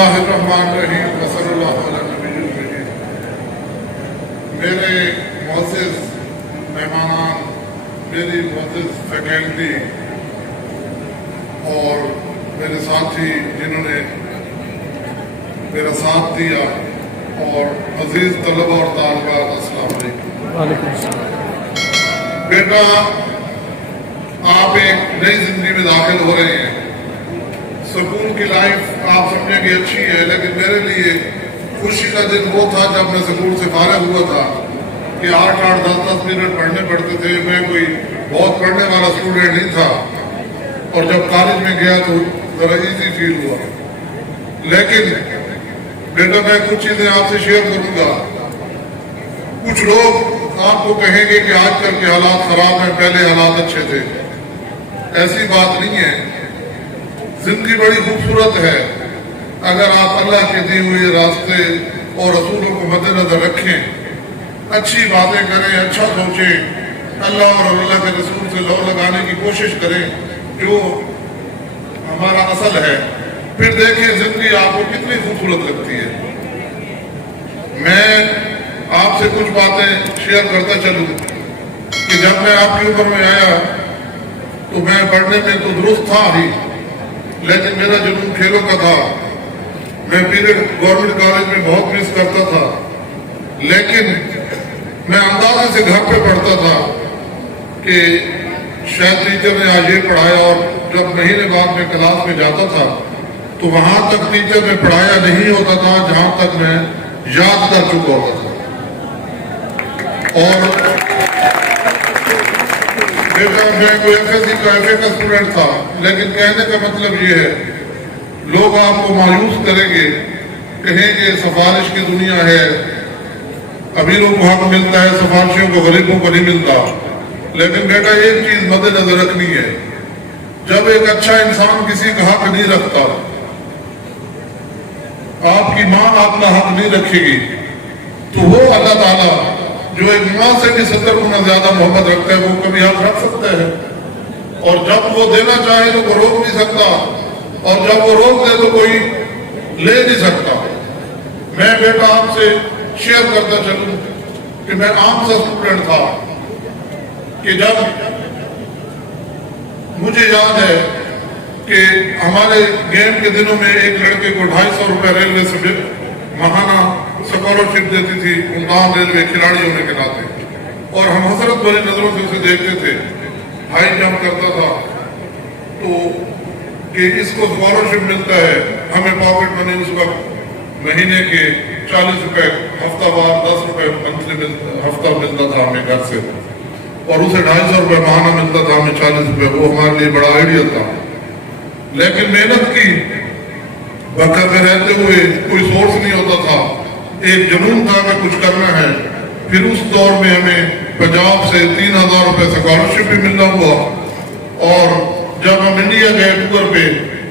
اللہ الرحمن الرحیم وصلی اللہ علیہ وسلم۔ میرے معزز مہمانان، میری معزز فیکلٹی اور میرے ساتھی جنہوں نے میرا ساتھ دیا، اور عزیز طلبہ اور طالبات، السلام علیکم۔ وعلیکم السلام۔ بیٹا، آپ ایک نئی زندگی میں داخل ہو رہے ہیں۔ سکول کی لائف آپ سمجھیں گے اچھی ہے، لیکن میرے لیے خوشی کا دن وہ تھا جب میں سکول سے فارغ ہوا تھا کہ 8-8 10-10 منٹ پڑھنے پڑتے تھے۔ میں کوئی بہت پڑھنے والا اسٹوڈنٹ نہیں تھا، اور جب کالج میں گیا تو ذرا ایزی فیل ہوا۔ لیکن بیٹا، میں کچھ چیزیں آپ سے شیئر کروں گا۔ کچھ لوگ آپ کو کہیں گے کہ آج کل کے حالات خراب ہیں، پہلے حالات اچھے تھے۔ ایسی بات نہیں ہے۔ زندگی بڑی خوبصورت ہے اگر آپ اللہ کے دیے ہوئے راستے اور اصولوں کو مد نظر رکھیں، اچھی باتیں کریں، اچھا سوچیں، اللہ اور اللہ کے رسول سے لو لگانے کی کوشش کریں جو ہمارا اصل ہے، پھر دیکھیں زندگی آپ کو کتنی خوبصورت لگتی ہے۔ میں آپ سے کچھ باتیں شیئر کرتا چلوں کہ جب میں آپ کی عمر میں آیا تو میں پڑھنے میں تو درست تھا ہی، لیکن میرا جنون کھیلوں کا تھا۔ میں پیریڈ گورنمنٹ کالج میں بہت مس کرتا تھا، لیکن میں اندازے سے گھر پہ پڑھتا تھا کہ شاید ٹیچر نے آج یہ پڑھایا، اور جب مہینے بعد میں کلاس میں جاتا تھا تو وہاں تک ٹیچر نے پڑھایا نہیں ہوتا تھا جہاں تک میں یاد کر چکا ہوتا تھا۔ اور میں کوئی ایف ایس سی کا اسٹوڈنٹ تھا، لیکن کہنے کا مطلب یہ ہے لوگ آپ کو مایوس کریں گے، کہیں گے سفارش کی دنیا ہے، امیروں کو حق ملتا ہے، سفارشیوں کو غریبوں کو نہیں ملتا۔ لیکن بیٹا، ایک چیز مد نظر رکھنی ہے، جب ایک اچھا انسان کسی کا حق نہیں رکھتا، آپ کی ماں آپ کا حق نہیں رکھے گی، تو وہ اللہ تعالیٰ جو ایک ماں سے بھی 70 گنا زیادہ محبت رکھتا ہے، وہ کبھی حق رکھ سکتا ہے؟ اور جب وہ دینا چاہے تو وہ روک نہیں سکتا، اور جب وہ روک دے تو کوئی لے نہیں سکتا۔ میں بیٹا آپ سے شیئر کرتا چلوں کہ میں عام سا اسٹوڈنٹ تھا کہ جب مجھے یاد ہے کہ ہمارے گیم کے دنوں میں ایک لڑکے کو 250 روپے ریلوے سے ماہانہ اسکالرشپ دیتی تھی ملتان ریلوے کھلاڑی ہونے کے ناطے، اور ہم حسرت بھری نظروں سے اسے دیکھتے تھے۔ ہائی جمپ کرتا تھا تو کہ اس کو اسکالرشپ ملتا ہے، ہمیں پاکٹ منی اس وقت مہینے کے 40 روپے، ہفتہ وار 10 روپے ہفتہ ملتا تھا ہمیں گھر سے، اور اسے 250 روپے ماہانہ ملتا تھا، ہمیں 40 روپے۔ وہ ہمارے لیے بڑا آئیڈیا تھا، لیکن محنت کی بکر میں رہتے ہوئے کوئی سورس نہیں ہوتا تھا، ایک جنون تھا کہ کچھ کرنا ہے۔ پھر اس دور میں ہمیں پنجاب سے 3000 روپے اسکالرشپ بھی ملنا ہوا، اور جب ہم انڈیا گئے ٹور پہ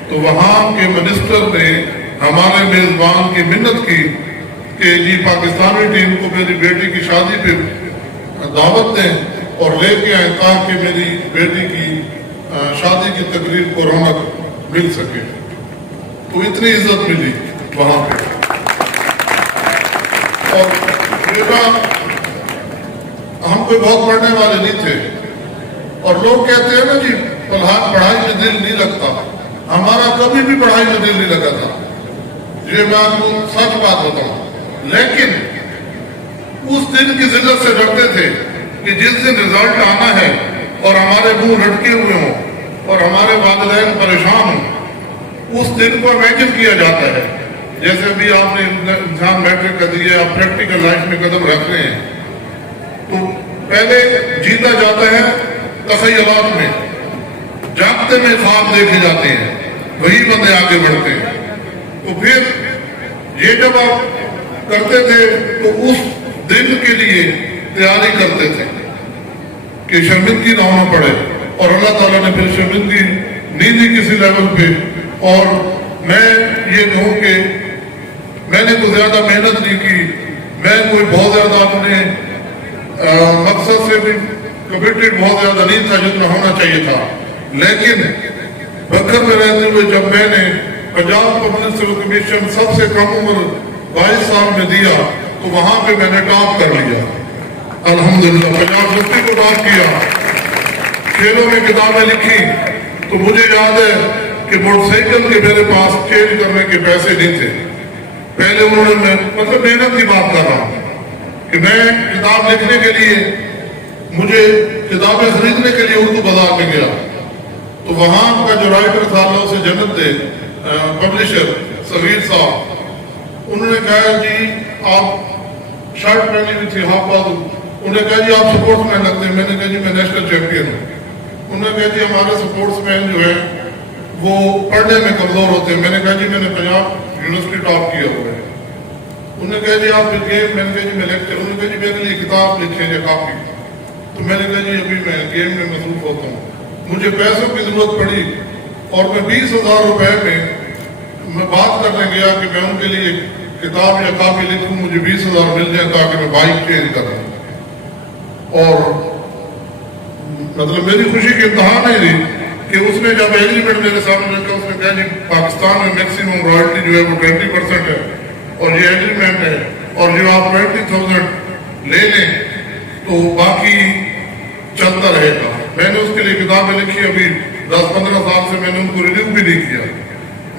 تو وہاں کے منسٹر نے ہمارے میزبان کی منت کی کہ جی پاکستانی ٹیم کو میری بیٹی کی شادی پہ دعوت دیں اور لے کے آئیں تاکہ میری بیٹی کی شادی کی تقریب کو رونق مل سکے۔ تو اتنی عزت ملی وہاں پہ۔ اور بیٹا، ہم کوئی بہت پڑھنے والے نہیں تھے، اور لوگ کہتے ہیں نا جی پڑھائی میں دل نہیں لگتا، ہمارا کبھی بھی پڑھائی میں دل نہیں لگا تھا، یہ میں آپ کو سچ بات بتاؤں۔ لیکن اس دن کی ذلت سے ڈرتے تھے کہ جس دن رزلٹ آنا ہے اور ہمارے منہ لٹکے ہوئے ہوں اور ہمارے والدین پریشان ہوں، اس دن کو امیجن کیا جاتا ہے۔ جیسے بھی آپ نے امتحان میٹرک کا دیا، آپ پریکٹیکل لائف میں قدم رکھ رہے ہیں، تو پہلے جیتا جاتا ہے تخیلات میں، جاگتے میں خواب دیکھے جاتے ہیں، وہی بندے آگے بڑھتے ہیں۔ تو پھر یہ جب آپ کرتے تھے تو اس دن کے لیے تیاری کرتے تھے کہ شرمندگی نہ ہونا پڑے، اور اللہ تعالیٰ نے پھر شرمندگی نہیں دی کسی لیول پہ۔ اور میں یہ کہوں کہ میں نے کوئی زیادہ محنت نہیں کی، میں کوئی بہت زیادہ اپنے مقصد سے بھی کمیٹڈ بہت زیادہ نہیں تھا جتنا ہونا چاہیے تھا، لیکن بکر میں رہتے ہوئے جب میں نے पंजाब पब्लिक सिविल कमीशन सबसे कम उम्र 22 साल में दिया तो वहां पे मैंने टॉप कर लिया अल्हम्दुलिल्लाह। पंजाब यूनिवर्सिटी को टॉप किया। खेलों में किताबें लिखी तो मुझे याद है कि मोटरसाइकिल के मेरे पास चेंज करने के पैसे नहीं थे। पहले उन्होंने मतलब मेहनत की बात कर रहा हूँ कि मैं किताब लिखने के लिए मुझे किताबें खरीदने के लिए उर्दू बाजार में गया तो वहां का जो राइटर था अल्लाह उसे जन्नत दे पब्लिशर सगीर साहब, उन्होंने कहा जी आप शर्ट पहनी हुई थी हाफ बाजू, उन्होंने कहा जी आप स्पोर्ट्स मैन लगते हैं। मैंने कहा जी मैं नेशनल चैंपियन हूँ। उन्होंने कहा जी हमारे स्पोर्ट्स मैन जो है वो पढ़ने में कमजोर होते हैं। मैंने कहा जी मैंने पंजाब यूनिवर्सिटी टॉप किया हुआ है। उन्होंने कहा जी आप गेम, मैंने कहा जी मैं लेक्चर, उन्होंने कहा जी मेरे लिए किताब लिखे या काफी। तो मैंने कहा जी अभी मैं गेम में मसरूफ होता हूँ, मुझे पैसों की जरूरत पड़ी और मैं 20,000 रुपए में मैं बात करने गया कि मैं उनके लिए किताब या काफी लिखूं, मुझे 20,000 मिल जाए ताकि मैं बाइक चेंज करूं। और मतलब मेरी खुशी की इंतहा नहीं थी कि उसने जब एग्रीमेंट मेरे सामने रखा उसने कहा जी पाकिस्तान में मैक्सिमम रॉयल्टी जो है वो 20% है और ये एग्रीमेंट है और जो आप 20,000 ले लें तो बाकी चलता रहेगा। मैंने उसके लिए किताबें लिखी, अभी 10-15 साल से मैंने उनको रिन्यू भी नहीं किया।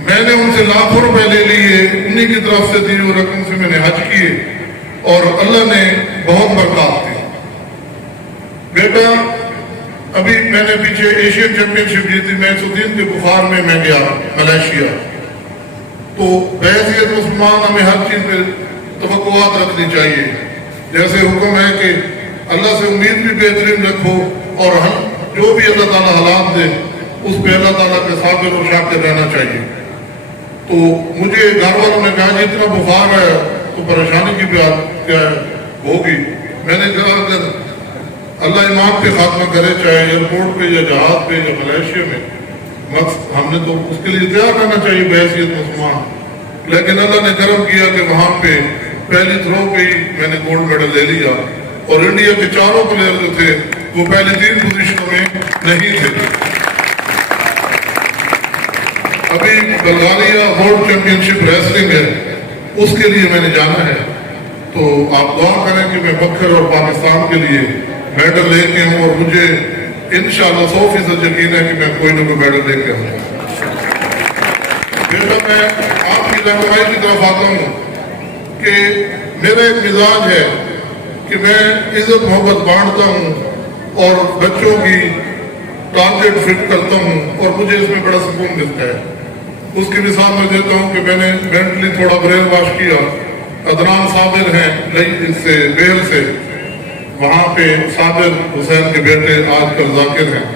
मैंने उनसे लाखों रुपए ले लिए, उन्हीं की तरफ से दी हुई रकम से मैंने हज किए और अल्लाह ने बहुत बरकत दी। बेटा अभी मैंने पीछे एशियन चैंपियनशिप जीती, मैं सुदीन के बुखार में मैं गया मलेशिया। तो बहैसियत मुसलमान हमें हर चीज पे तवक्कुआत रखनी चाहिए। जैसे हुक्म है कि अल्लाह से उम्मीद भी बेहतरीन रखो और हम जो भी अल्लाह ताला हालात दे उस पे अल्लाह ताला के साबिर और शाकिर रहना चाहिए। तो मुझे घर वालों ने कहा इतना बुखार है तो परेशानी की बात क्या होगी। मैंने कहा अगर अल्लाह ईमान पे खात्मा करे चाहे एयरपोर्ट पे या जहाज पे या मलेशिया में, हमने तो उसके लिए तैयार रहना चाहिए बहैसियत मुसलमान। लेकिन अल्लाह ने करम किया कि वहां पे पहली थ्रो पे ही मैंने गोल्ड मेडल ले लिया और इंडिया के चारों प्लेयर जो थे वो पहली 3 पोजीशनों में नहीं थे। अभी बल्गारिया वर्ल्ड चैंपियनशिप रेसलिंग है, उसके लिए मैंने जाना है। तो आप दुआ करें कि मैं बकर और पाकिस्तान के लिए मेडल लेके हूँ और मुझे इंशाअल्लाह 100% यकीन है कि मैं कोई ना कोई मेडल लेके आऊँगा। बेटा मैं आपकी रहनुमाई की तरफ आता हूँ कि मेरा एक मिजाज है कि मैं इज्जत मोहब्बत बांटता हूँ और बच्चों की टारगेट फिट करता हूँ और मुझे इसमें बड़ा सुकून मिलता है। उसकी मिसाल मैं देता हूँ कि मैंने मेंटली थोड़ा ब्रेन वॉश किया। अदनान साबिर हैं इससे बेल से, वहाँ पे साबिर हुसैन के बेटे आजकल जाकिर हैं,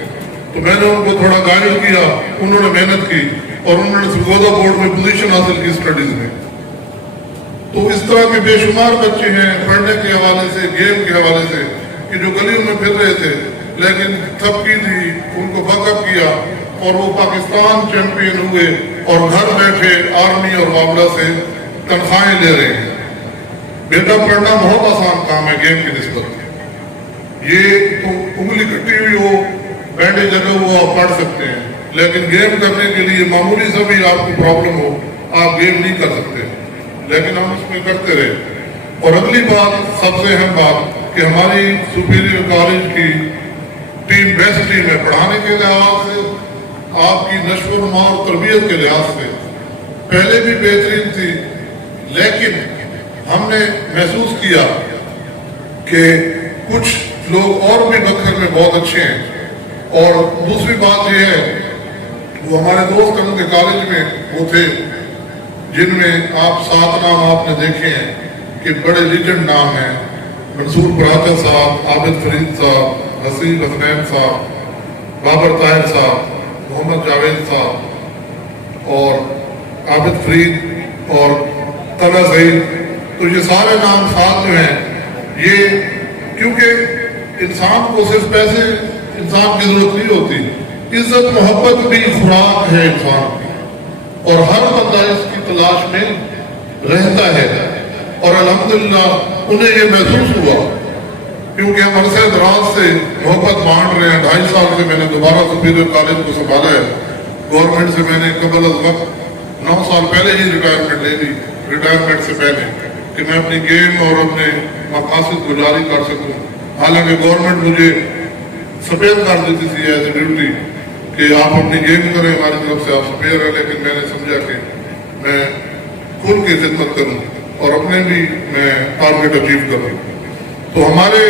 तो मैंने उनको थोड़ा गाइड किया। उन्होंने मेहनत की और उन्होंने सरगोदा बोर्ड में पोजीशन हासिल की स्टडीज में। तो इस तरह के बेशुमार बच्चे हैं पढ़ने के हवाले से, गेम के हवाले से, कि जो गलियों में फिर रहे थे लेकिन थपकी थी, उनको बकअप किया और वो पाकिस्तान चैंपियन हुए और घर बैठे आर्मी और वाबला से तनख्वाहें ले रहे हैं। बेटा पढ़ना बहुत आसान काम है गेम की निस्बत। ये तो उंगली कटी हुई हो, बैंडेज लगा हुआ आप पढ़ सकते हैं, लेकिन गेम करने के लिए मामूली सा भी आपको प्रॉब्लम हो आप गेम नहीं कर सकते, लेकिन हम उसमें करते रहे। और अगली बात, सबसे अहम बात, कि हमारी सुपीरियर कॉलेज की टीम बेस्ट टीम है। पढ़ाने के लिहाज से, आपकी नश्व नुमा और तरबियत के लिहाज से पहले भी बेहतरीन थी, लेकिन हमने महसूस किया कि कुछ लोग और भी बकर में बहुत अच्छे हैं। और दूसरी बात यह है, वो हमारे दोस्त उनके कॉलेज में वो थे जिनमें आप 7 नाम आपने देखे हैं कि बड़े लीजेंड नाम हैं। मंसूर बराचा साहब, आबिद फरीद साहब, हसीब हसनैन साहब, बाबर ताहिर साहब, मोहम्मद जावेद साहब और आबिद फरीद और तला सईद। तो ये सारे नाम साथ जो हैं, ये क्योंकि इंसान को सिर्फ पैसे इंसान की जरूरत नहीं होती, इज्जत मोहब्बत भी खुराक है इंसान की, और हर बंदा इसकी तलाश में रहता है। और अल्हम्दुलिल्लाह उन्हें ये महसूस हुआ, क्योंकि हम अरसे दराज से मोहब्बत बांट रहे हैं। 2.5 साल से मैंने दोबारा सुपीरियर कॉलेज को संभाला है। गवर्नमेंट से मैंने कबल अज वक्त 9 साल पहले ही रिटायरमेंट ले ली, रिटायरमेंट से पहले, कि मैं अपनी गेम और अपने मकासद को जारी कर सकूं। हालांकि गवर्नमेंट मुझे सफेद कर देती थी एज ए ड्यूटी कि आप अपनी गेम करें, हमारी तरफ से आप सफेद है, लेकिन मैंने समझा कि मैं खुल की खिदमत करूं और अपने भी मैं टारगेट अचीव करूं। तो हमारे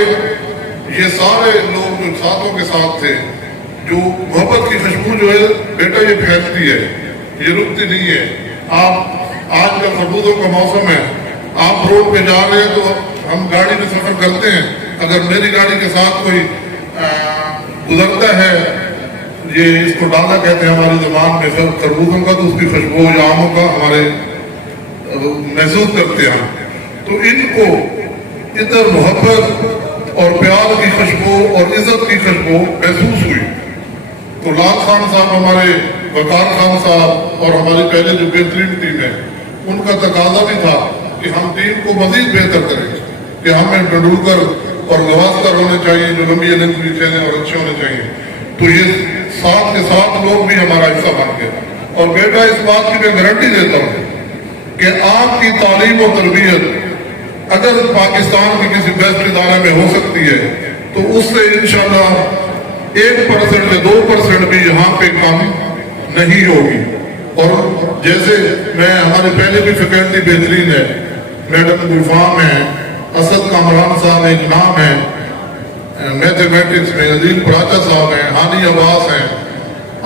ये सारे लोग जो साथों के साथ थे, जो मोहब्बत की खुशबू जो है बेटा ये फैलती है, ये रुकती नहीं है। आप आजकल खरबूजों का मौसम है, आप रोड पे जा रहे हैं तो हम गाड़ी में सफर करते हैं, अगर मेरी गाड़ी के साथ कोई गुजरता है, ये इसको डाला कहते हैं हमारी जुबान में, सब खरबूजों का, तो उसकी खुशबू या आमों का हमारे महसूस करते हैं। तो इनको इधर मोहब्बत और प्यार की खुशबू और इज्जत की खुशबू महसूस हुई। तो लाल खान साहब, हमारे वकार खान साहब और हमारी पहले जो बेहतरीन टीम है, उनका तकाजा भी था कि हम टीम को मजीद बेहतर करें, कि हमें तेंदुलकर और गवास्कर होने चाहिए जो लंबी इनिंग्स भी खेलें और अच्छे होने चाहिए। तो ये साथ के साथ लोग भी हमारा हिस्सा बन गए। और बेटा इस बात की मैं गारंटी देता हूँ कि आपकी तालीम और तरबियत अगर पाकिस्तान के किसी बेस्ट इदारे में हो सकती है तो उससे इंशाल्लाह 1% या 2% भी यहाँ पे कम नहीं होगी। और जैसे मैं, हमारे पहले भी फैकल्टी बेहतरीन है, मैडम गुलफाम है, असद कामरान साहब एक नाम है, मैथमेटिक्स में अजील पराचा साहब हैं, हानी अब्बास हैं,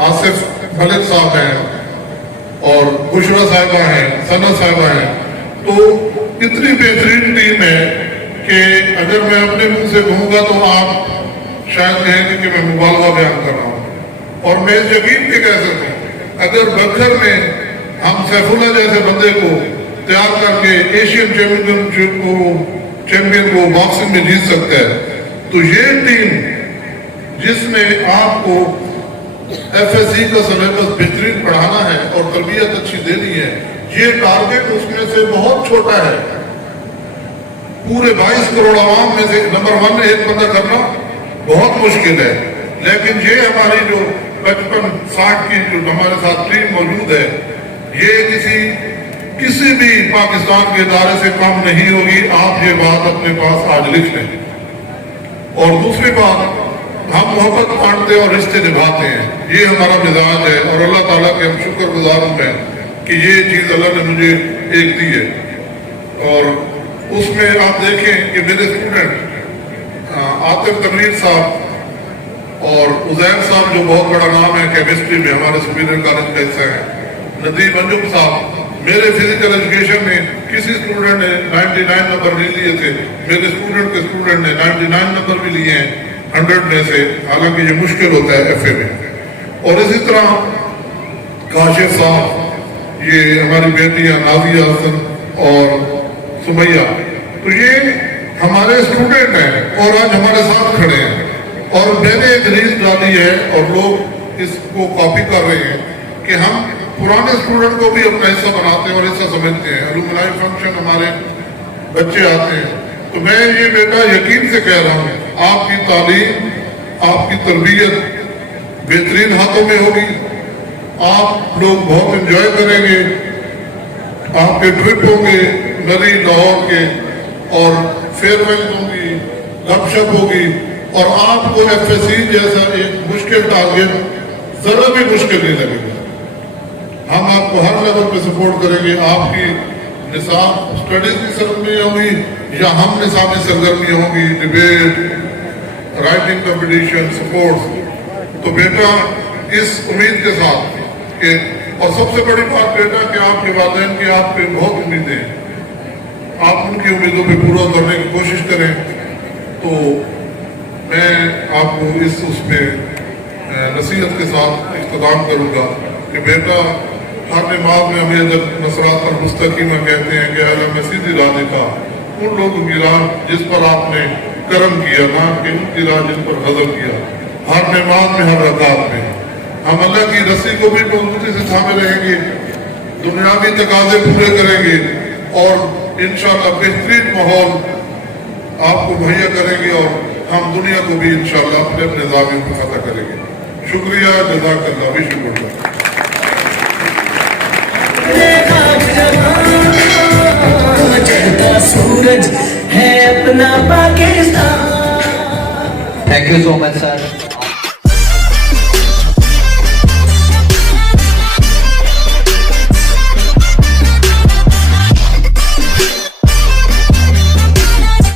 आसिफ मलिक साहब हैं और बुशरा साहिबा हैं, सना साहिबा हैं। तो इतनी बेहतरीन टीम है कि अगर मैं अपने मुंह से कहूँगा तो आप शायद कहेंगे कि मैं मुबालगा बयान कर रहा हूँ। और मैं यकीन के कह सकता हूँ, अगर बखर में हम सैफुल्ला जैसे बंदे को तैयार करके एशियन चैंपियन को बॉक्सिंग में जीत सकता है, तो ये टीम जिसमें आपको एफएससी का सिलेबस बेहतरीन पढ़ाना है और तरबियत अच्छी देनी है, ये टारगेट उसमें से बहुत छोटा है। पूरे 22 करोड़ आवाम में से नंबर 1 एक बंदा करना बहुत मुश्किल है, लेकिन ये हमारी जो 55-60 की जो हमारे साथ टीम मौजूद है, ये किसी भी पाकिस्तान के इदारे से कम नहीं होगी। आप ये बात अपने पास आज लिख लें। और दूसरी बात, हम मोहब्बत बांटते और रिश्ते निभाते हैं, ये हमारा मिजाज है। और अल्लाह ताला के हम शुक्रगुजार हैं कि ये चीज़ अल्लाह ने मुझे एक दी है। और उसमें आप देखें कि मेरे स्टूडेंट आतिफ तनवीर साहब और उजैर साहब जो बहुत बड़ा नाम है केमिस्ट्री में, हमारे सुपीरियर कॉलेज का हिस्सा है, नदीम अंजुम साहब, मेरे फिजिकल एजुकेशन में किसी स्टूडेंट ने 99 नंबर नहीं लिए थे, मेरे स्टूडेंट के स्टूडेंट ने 99 नंबर भी लिए हैं 100 में से, हालांकि ये मुश्किल होता है एफए में। और इसी तरह काशिफ साहब, ये हमारी बेटियां नाजिया हसन और सुमैया, तो ये हमारे स्टूडेंट हैं और आज हमारे साथ खड़े हैं। और मैंने एक रील डाली है और लोग इसको कॉपी कर रहे हैं कि हम पुराने स्टूडेंट को भी अपना हिस्सा बनाते हैं और हिस्सा समझते हैं। अलुमनाई फंक्शन हमारे बच्चे आते हैं, तो मैं ये बेटा यकीन से कह रहा हूँ, आपकी तालीम, आपकी तरबियत बेहतरीन हाथों में होगी, आप लोग बहुत एंजॉय करेंगे, आपके ट्रिप होंगे नरी लाहौर के और फेयरवेल होंगी, गपशप होगी, और आपको एफएससी जैसा एक मुश्किल टारगेट जरा भी मुश्किल नहीं लगेगा। हम आपको हर लेवल पे सपोर्ट करेंगे। आपकी निसाब स्टडीज की सरगर्मी होगी या हम निसाबी सरगर्मी होगी, डिबेट, राइटिंग कंपटीशन, स्पोर्ट्स। तो बेटा इस उम्मीद के साथ कि, और सबसे बड़ी बात बेटा कि आपके वालिदैन की आप पे बहुत उम्मीदें हैं, आप उनकी उम्मीदों पे पूरा करने की कोशिश करें। तो मैं आपको इस उसमें नसीहत के साथ इख्तिताम करूँगा कि बेटा हर नमाज में हमें जब नसरात और मुस्तकीमा कहते हैं कि अल्लाह में सीधी राह दिखा, उन लोगों की राह जिस पर आपने करम किया, ना कि उनकी राह जिन पर गजब किया। हर नमाज में, हर रकात में हम अल्लाह की रस्सी को भी मजबूती से थामे रहेंगे, दुनियावी तकाजे पूरे करेंगे और इंशाअल्लाह बेहतरीन माहौल आपको मुहैया करेंगे और हम दुनिया को भी इंशाअल्लाह अपने अपने ज़ावियों को फतह करेंगे। शुक्रिया, जज़ाकल्लाह, भी शुक्रिया। अपने खाक जवां, चढ़ता सूरज है अपना Pakistan. Thank you so much, sir.